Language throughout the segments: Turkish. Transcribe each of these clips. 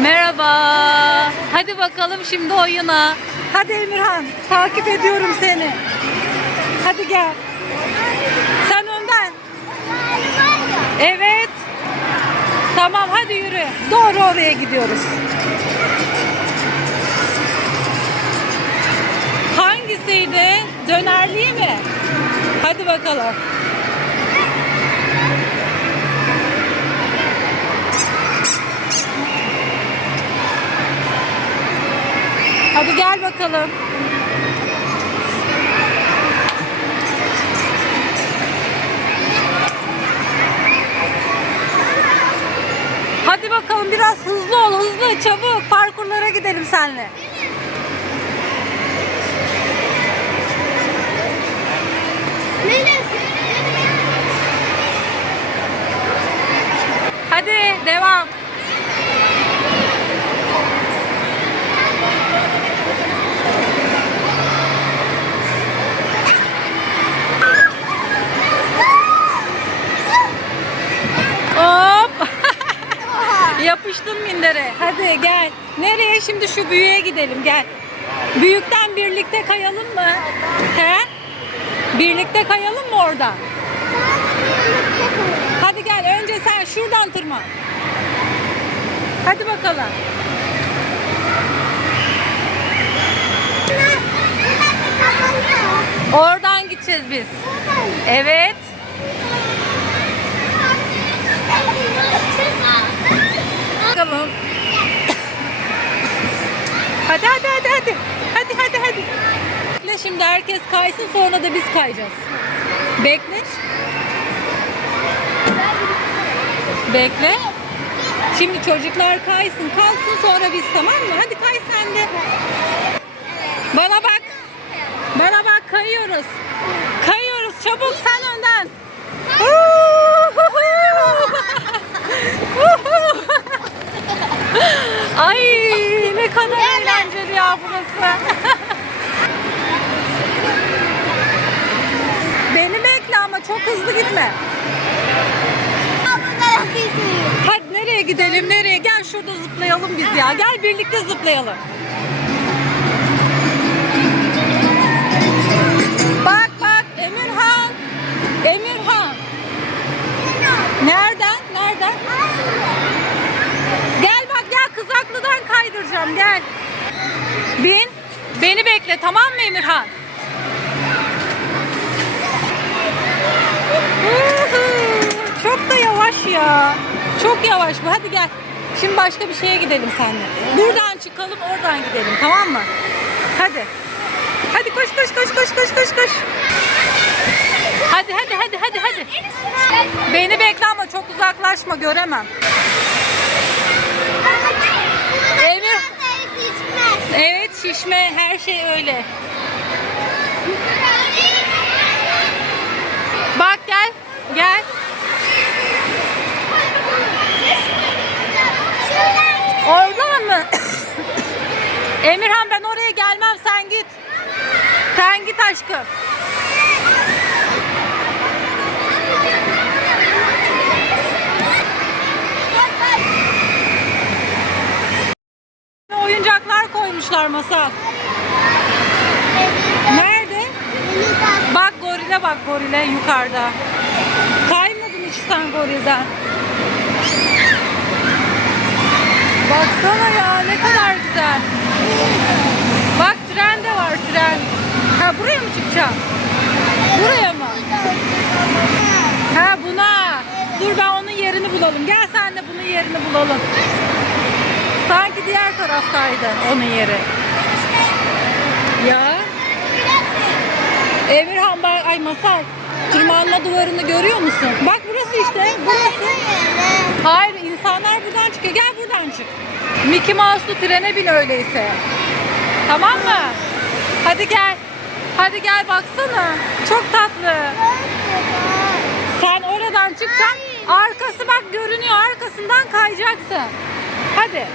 Merhaba. Hadi bakalım şimdi oyuna. Hadi Emirhan, takip ediyorum seni. Hadi gel. Sen önden. Evet. Tamam hadi yürü. Doğru oraya gidiyoruz. Hangisiydi? Dönerliği mi? Hadi bakalım. Hadi gel bakalım. Hadi bakalım biraz hızlı ol, hızlı, çabuk. Parkurlara gidelim senle. Hadi devam. Yapıştın mindere. Hadi gel. Nereye? Şimdi şu büyüğe gidelim. Gel. Büyükten birlikte kayalım mı? He? Birlikte kayalım mı orada? Hadi gel. Önce sen şuradan tırman. Hadi bakalım. Oradan gideceğiz biz. Evet. Bakalım. Hadi hadi hadi hadi. Hadi hadi hadi. Bekle şimdi herkes kaysın sonra da biz kayacağız. Bekle. Bekle. Şimdi çocuklar kaysın. Kalksın sonra biz tamam mı? Hadi kay sen de. Bana bak. Bana bak kayıyoruz. Kayıyoruz çabuk sen önden. Ay ne kadar eğlenceli ya burası. Beni bekle ama çok hızlı gitme. Hadi nereye gidelim nereye? Gel şurada zıplayalım biz ya. Gel birlikte zıplayalım. Bak bak Emirhan. Emirhan. Nereden? Nereden? Gel bak gel kızaklıdan kaydıracağım gel. Bin. Beni bekle tamam mı Emirhan? Çok da yavaş ya. Çok yavaş bu. Hadi gel. Şimdi başka bir şeye gidelim seninle. Buradan çıkalım oradan gidelim tamam mı? Hadi. Hadi koş koş koş koş koş koş koş. Hadi hadi hadi hadi hadi. Beni bekle ama çok uzaklaşma göremem. Emir. Evet şişme her şey öyle. Bak gel. Gel. Oradan mı? Emirhan ben oraya gelmem sen git. Sen git aşkım. Oyuncaklar koymuşlar masal. Nerede? Bak gorile bak gorile yukarıda. Kaymadın hiç sen gorilden. Baksana ya ne kadar güzel. Bak tren de var tren. Ha buraya mı çıkacağım? Buraya mı? Ha buna. Dur ben onun yerini bulalım. Gel sen de bunun yerini bulalım. Sanki diğer taraftaydı onun yeri. Ya. Emirhan bak ay masal. Tırmanma duvarını görüyor musun? Bak burası işte. Burası. Hayır insanlar buradan çıkıyor. Gel buradan çık. Mickey Mouse'lu trene bin öyleyse. Tamam mı? Hadi gel. Hadi gel baksana. Çok tatlı. Sen oradan çıkacaksın. Arkası bak görünüyor. Arkasından kayacaksın. Hadi.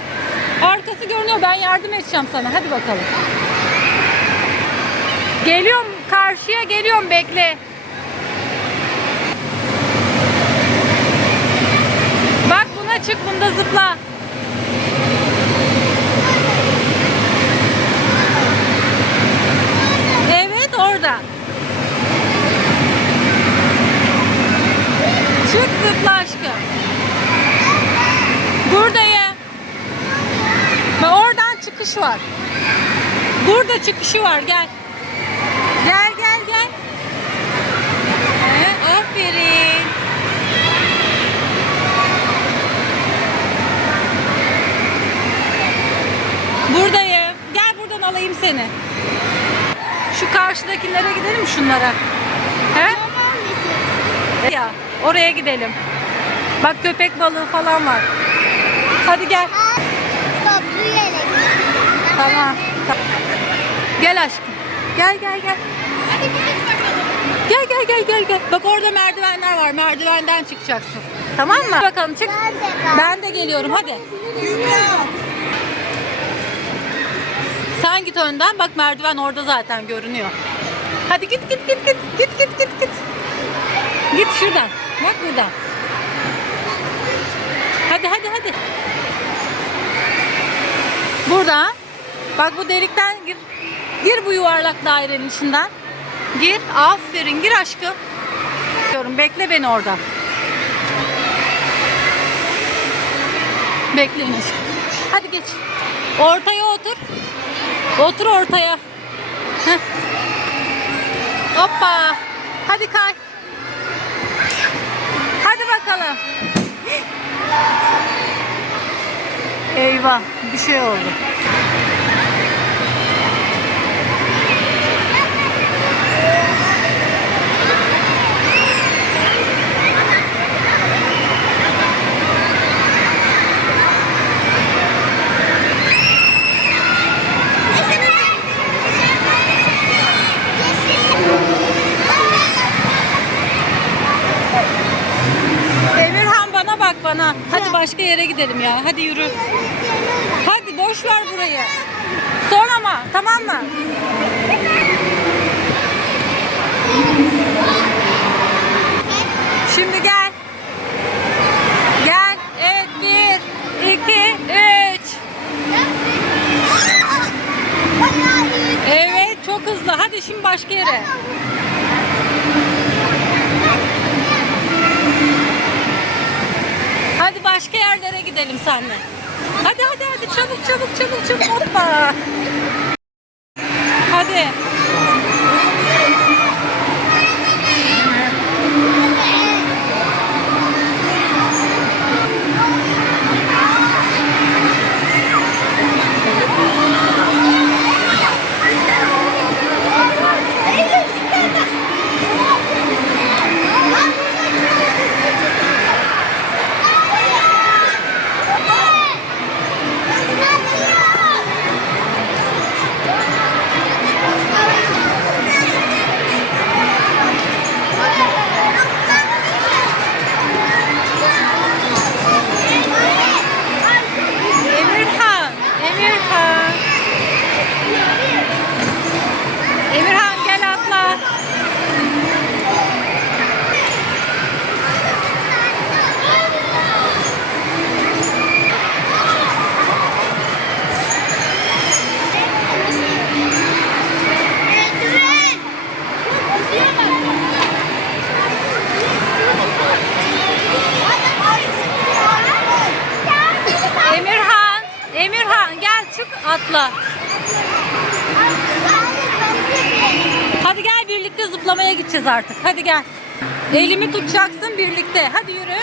Arkası görünüyor. Ben yardım edeceğim sana. Hadi bakalım. Geliyorum. Karşıya geliyorum. Bekle. Bak buna çık. Bunda zıpla. Çıkış var. Burada çıkışı var gel. Gel gel gel. He, aferin. Buradayım. Gel buradan alayım seni. Şu karşıdakilere gidelim şunlara? He? Ya oraya gidelim. Bak köpek balığı falan var. Hadi gel. Yere Tamam. Gel aşkım. Gel gel gel. Hadi gidin bakalım. Gel gel gel gel gel. Bak orada merdivenler var. Merdivenden çıkacaksın. Tamam mı? Bakalım çık. Ben de ben. Ben de geliyorum hadi. Sen git önden bak merdiven orada zaten görünüyor. Hadi git git git git git git git git. Git şuradan. Bak buradan. Hadi hadi hadi. Buradan. Bak bu delikten gir. Gir bu yuvarlak dairenin içinden. Gir. Aferin. Gir aşkım. Diyorum. Bekle beni orada. Bekleyin aşkım. Hadi geç. Ortaya otur. Otur ortaya. Heh. Hoppa. Hadi kay. Hadi bakalım. Eyvah. Bir şey oldu. Emirhan bana bak bana. Hadi başka yere gidelim ya. Hadi yürü. Hadi boş ver burayı. Son ama tamam mı? Şimdi gel. Gel. Evet bir, iki, üç. Evet çok hızlı. Hadi şimdi başka yere. Hadi başka yerlere gidelim seninle. Hadi hadi hadi çabuk çabuk çabuk çabuk hoppa. Artık. Hadi gel. Elimi tutacaksın birlikte. Hadi yürü.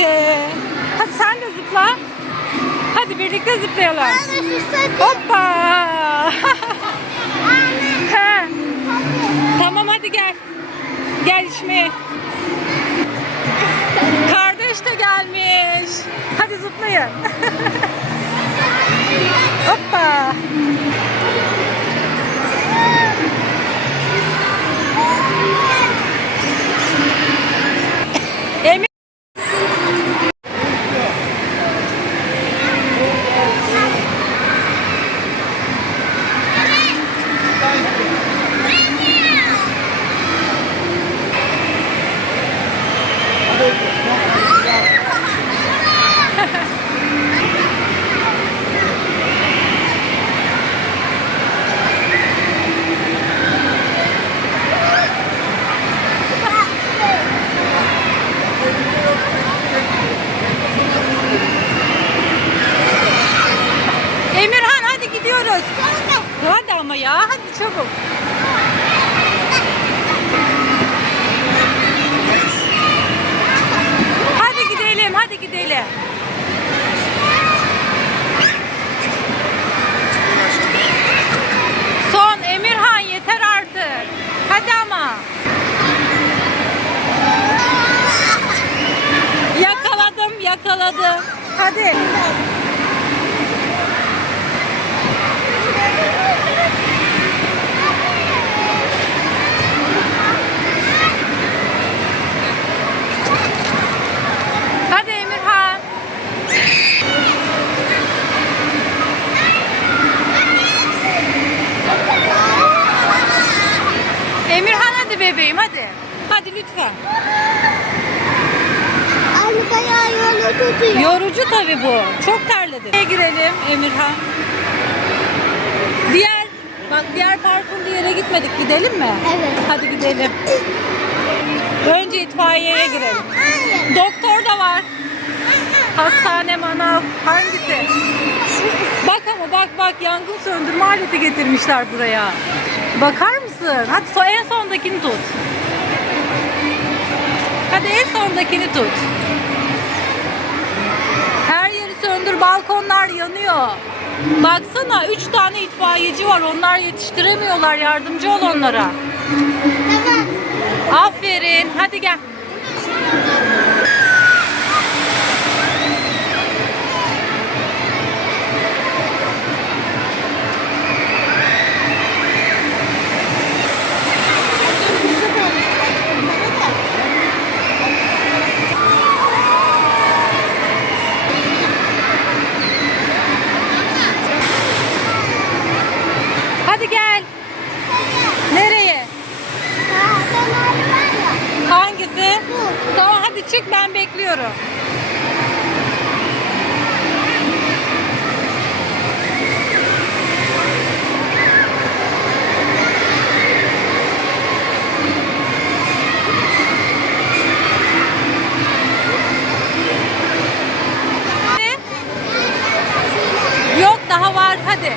birlikte. Hadi sen de zıpla. Hadi birlikte zıplayalım. Hoppa. ha. Tamam hadi gel. Gel içmeye. Kardeş de gelmiş. Hadi zıplayın. Hoppa. Hoppa. Yakaladım. Hadi. Hadi Emirhan. Emirhan hadi bebeğim hadi. Hadi lütfen. Bayağı tutuyor. Yorucu tabii bu. Çok terledim. Nereye girelim Emirhan? Diğer bak diğer parkurlu yere gitmedik. Gidelim mi? Evet. Hadi gidelim. Önce itfaiyeye girelim. Hayır. Doktor da var. Hastane manav. Hangisi? Bak ama bak bak yangın söndürme aleti getirmişler buraya. Bakar mısın? Hadi so en sondakini tut. Hadi en sondakini tut. Balkonlar yanıyor. Baksana üç tane itfaiyeci var. Onlar yetiştiremiyorlar. Yardımcı ol onlara. Tamam. Aferin. Hadi gel. Daha var hadi.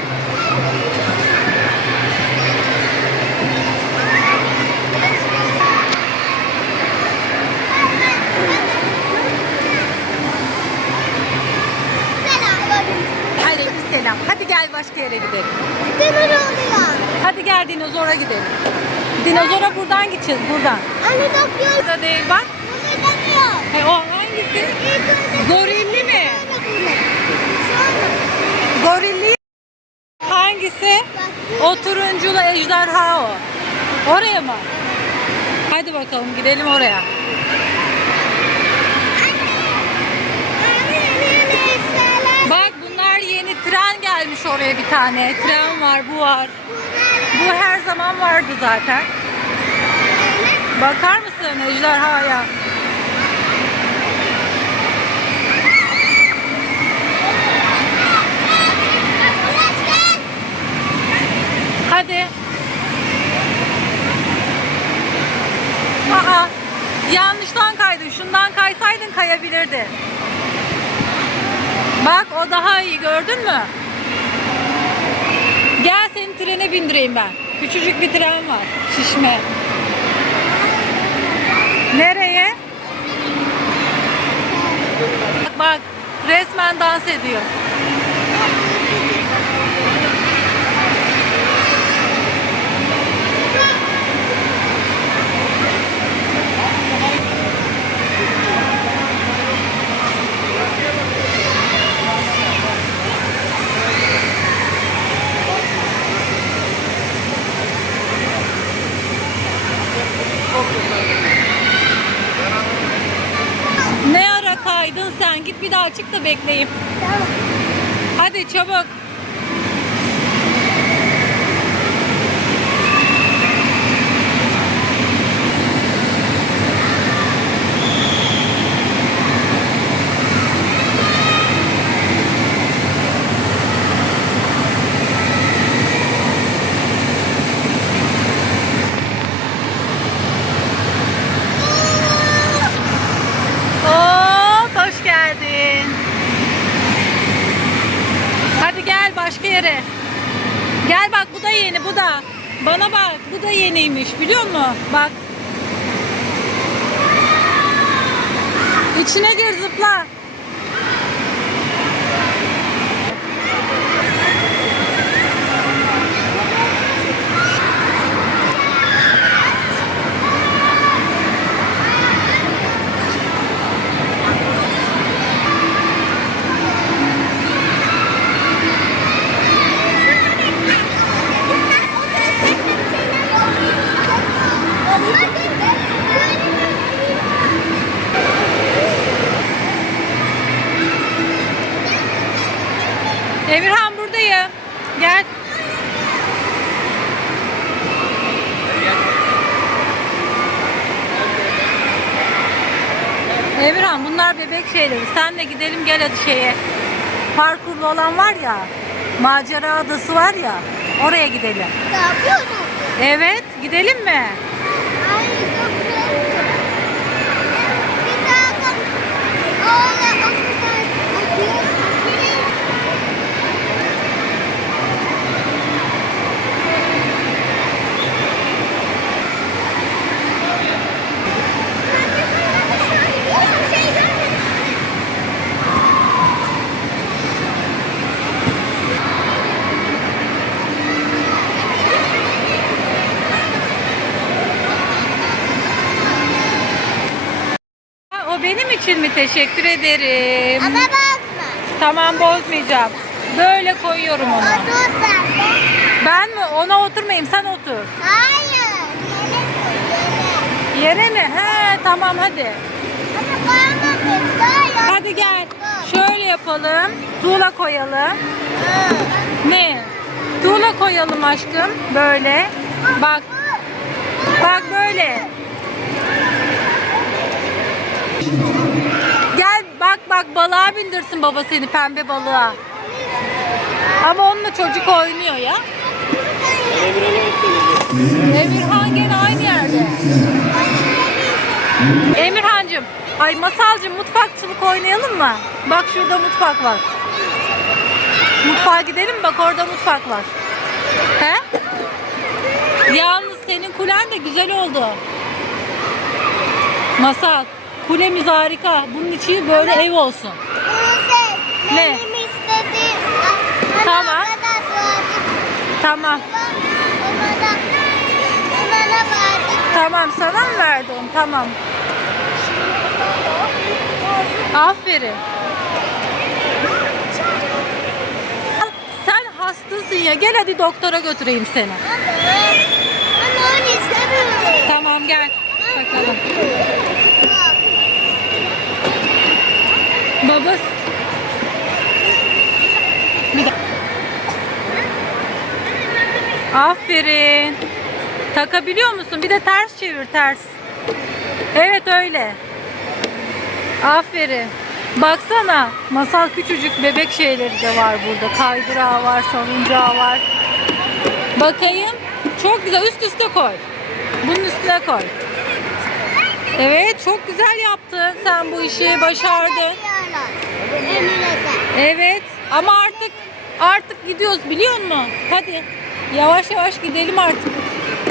Selam. Hadi gel başka yere gidelim. Demir oluyor. Hadi gel dinozora gidelim. Dinozora buradan gideceğiz buradan. Anne bakıyor. Burada değil bak. Bunu demiyor. He, o hangisi? Gorilli mi? böyle. Gorilli hangisi? O turunculu ejderha o. Oraya mı? Hadi bakalım gidelim oraya. Bak bunlar yeni tren gelmiş oraya bir tane. Tren var bu var. Bu her zaman vardı zaten. Bakar mısın ejderhaya? Hadi. Aa, yanlıştan kaydın. Şundan kaysaydın kayabilirdi. Bak o daha iyi gördün mü? Gel seni trene bindireyim ben. Küçücük bir tren var. Şişme. Nereye? Bak bak resmen dans ediyor. Ne ara kaydın sen? Git bir daha çık da bekleyeyim. Hadi çabuk. Oo, hoş geldin. Hadi gel başka yere. Gel bak bu da yeni bu da. Bana bak bu da yeniymiş biliyor musun? Bak. İçine gir zıpla. Emirhan buradayım. Gel. Emirhan bunlar bebek şeyleri. Sen de gidelim gel hadi şeye. Parkurlu olan var ya. Macera adası var ya. Oraya gidelim. Ne yapıyorsun? Evet gidelim mi? Ay çok güzel. Bir bak. Oğlan atıyor. Atıyor. Şey görmedim. Ha, O benim için mi? Teşekkür ederim. Ama basma. Tamam bozmayacağım. Böyle koyuyorum onu. Otur sen de. Ben mi? Ona oturmayayım. Sen otur. Hayır. Yere koy yere. Yere mi? He tamam hadi. Ama. Hadi gel. Şöyle yapalım. Tuğla koyalım. Ne? Tuğla koyalım aşkım. Böyle. Bak. Bak böyle. Bak bak balığa bindirsin baba seni pembe balığa. Ama onunla çocuk oynuyor ya. Emirhan gene aynı yerde. Emirhancığım, ay Masalcığım mutfakçılık oynayalım mı? Bak şurada mutfak var. Mutfağa gidelim? Bak orada mutfak var. He? Yalnız senin kulen de güzel oldu. Masal, kulemiz harika. Bunun içi böyle ev olsun. Ne? Benim istediğim. Bana Tamam. Tamam. Ona da. Ona da vardı. Tamam sana mı verdi onu? Tamam. Aferin. Sen hastasın ya. Gel hadi doktora götüreyim seni. Onu istemiyorum. Tamam gel. Bakalım. Bak. Babası. Aferin. Takabiliyor musun? Bir de ters çevir ters. Evet öyle. Aferin. Baksana masal küçücük bebek şeyleri de var burada. Kaydırağı var, salıncağı var. Bakayım. Çok güzel. Üst üste koy. Bunun üstüne koy. Evet çok güzel yaptın. Sen bu işi başardın. Evet ama artık artık gidiyoruz biliyor musun? Hadi yavaş yavaş gidelim artık.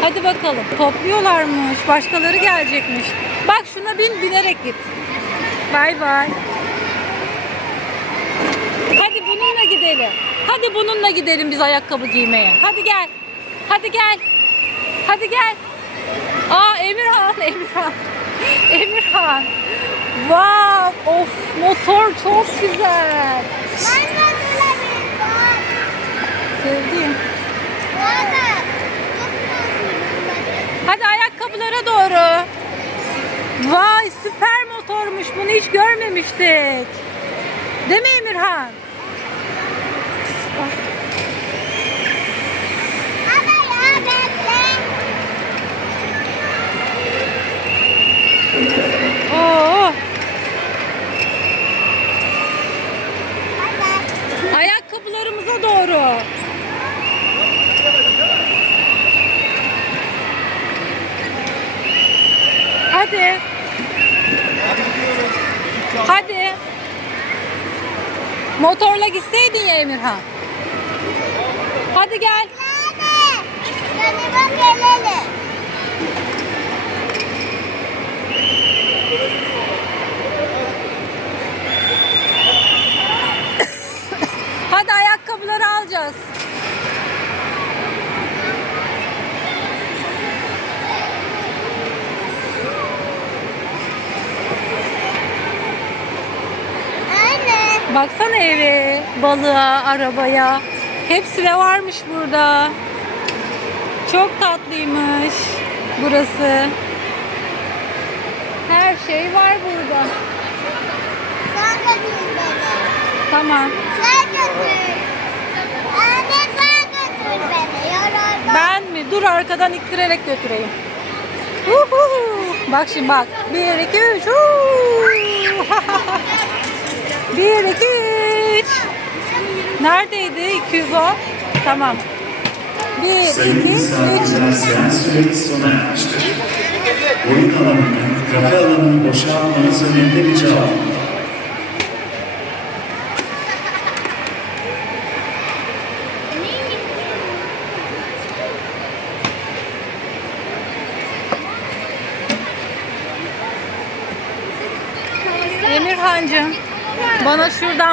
Hadi bakalım. Topluyorlarmış. Başkaları gelecekmiş. Bak şuna bin binerek git. Bay bay. Hadi bununla gidelim. Hadi bununla gidelim biz ayakkabı giymeye. Hadi gel. Hadi gel. Hadi gel. Aa Emirhan, Emirhan. Emirhan. Wow, of motor çok güzel. Sevdiğim. Hadi ayakkabılara doğru. Vay süper motormuş. Bunu hiç görmemiştik. Değil mi Emirhan? Ama ya bekle. Oo. Hadi. Ayakkabılarımıza doğru. Hadi. Hadi. Motorla gitseydin ya Emirhan. Hadi gel. Yanıma gelelim. Hadi ayakkabıları alacağız. Anne. Baksana eve, balığa, arabaya. Hepsi de varmış burada. Çok tatlıymış burası. Her şey var burada. Sen götür beni. Tamam. Sen götür. Anne sen götür beni. Yoruldum. Ben mi? Dur arkadan ittirerek götüreyim. Uhu. Bak şimdi bak. Bir, iki, üç. Bir, iki, üç. Neredeydi? 210. Tamam. Bir, Sayın iki, üç. süremiz sona ermiştir. Oyun alanını, kafe alanını boşaltmanız önemli rica olunur.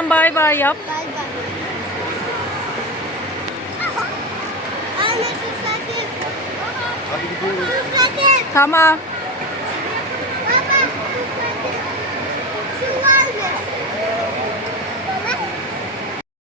Bana şuradan bay bay yap. Bay bay. Anne. Tamam.